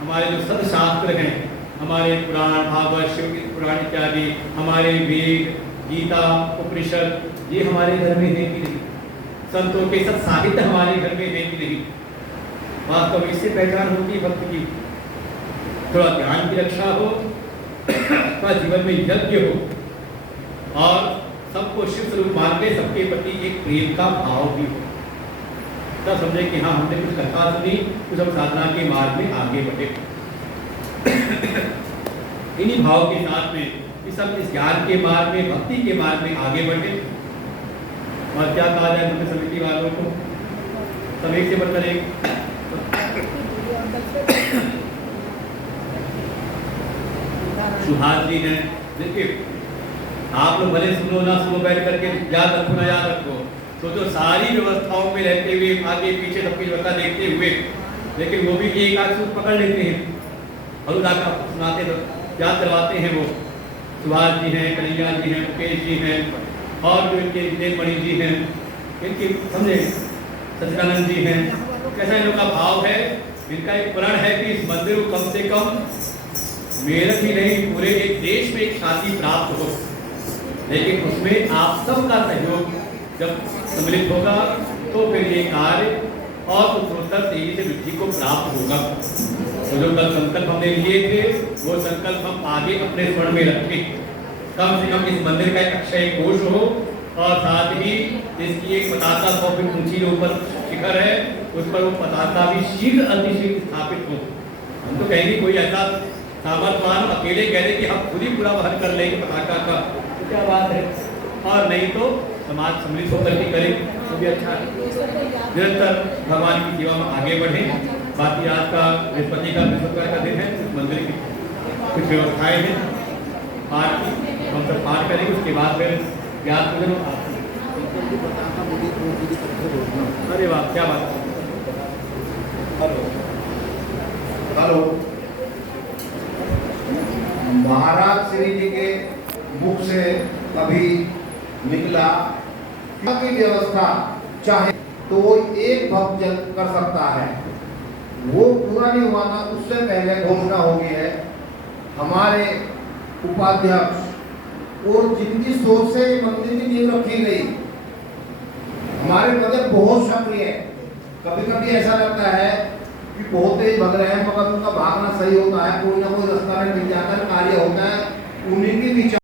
हमारे जो सदशास्त्र हैं, हमारे पुराण, भागवत, शिव के पुराण इत्यादि, हमारे वेद, गीता, उपनिषद, ये हमारे घर में है कि नहीं? संतों के सब साहित्य हमारे घर में है कि नहीं? वास्तव में इससे पहचान होती है भक्त की। थोड़ा ज्ञान की रक्षा हो, थोड़ा जीवन में यज्ञ हो और सबको शिव स्वरूप मान के सबके प्रति एक प्रेम का भाव भी हो। तब समझे कि हाँ, हमने कुछ कथा सुनी, कुछ हम साधना के मार्ग में आगे बढ़े। इन्हीं भाव के साथ में कि सब इस ज्ञान के मार्ग में, भक्ति के मार्ग में आगे बढ़े। और क्या कहा जाए मंदिर समिति वालों को, सब एक से बढ़कर एक। सुभाष जी ने, देखिए आप लोग भले सुनो ना सुनो, बैठ करके याद रखो ना याद रखो, सोचो सारी व्यवस्थाओं में रहते हुए, आगे पीछे सबकी व्यवस्था देखते हुए, लेकिन वो भी एक आध सूत्र पकड़ लेते हैं और उदाहरण आपको सुनाते तो याद करवाते हैं। वो सुभाष जी हैं, कन्हैया जी हैं, मुकेश जी हैं और जो इनके विजय मणि जी हैं, इनके समझे सच्चिदानंद जी हैं। कैसा इन लोग का भाव है? इनका एक प्रण है कि इस मंदिर को कम से कम मेरठ ही नहीं, पूरे एक देश में एक शांति प्राप्त हो। लेकिन उसमें आप सबका सहयोग जब सम्मिलित होगा तो फिर ये कार्य और अंतर तेजी से वृद्धि को प्राप्त होगा। तो जो संकल्प हमने लिए थे वो संकल्प हम आगे अपने स्मरण में रखें। कम से कम इस मंदिर का एक अक्षय कोश हो और साथ ही इसकी एक पताका 100 फीट ऊंची ऊपर शिखर है, उस पर वो पताका भी शीघ्र अतिशीघ्र स्थापित हो। हम तो कहेंगे कोई ऐसा सामर्थ्यवान अकेले कह दे कि हम खुद ही पूरा वहन कर लेंगे पताका का, तो क्या बात है। और नहीं तो समाज सम्मिलित होकर के करें तो भी अच्छा है। निरंतर भगवान की सेवा में आगे बढ़े। बाकी आज का बृहस्पति का बृहस्पतिवार का दिन है, उस मंदिर की कुछ व्यवस्थाएं हैं पाठ की, हम सब पाठ करेंगे। उसके बाद फिर ज्ञात पूजन और आरती। अरे वाह, क्या बात है। हेलो, महाराज श्री जी के मुख से अभी निकला की व्यवस्था चाहे तो वो एक भक्त जन कर सकता है, वो पूरा नहीं हुआ था। उससे पहले घोषणा हो गई है हमारे उपाध्यक्ष और जिनकी सोच से मंदिर की नींव रखी गई, हमारे मदद बहुत सक्रिय है। कभी कभी ऐसा लगता है कि बहुत तेज भग रहे हैं, मगर उनका भागना सही होता है, कोई ना कोई रास्ता में मिल जाता है, कार्य होता है, उन्हीं की विचार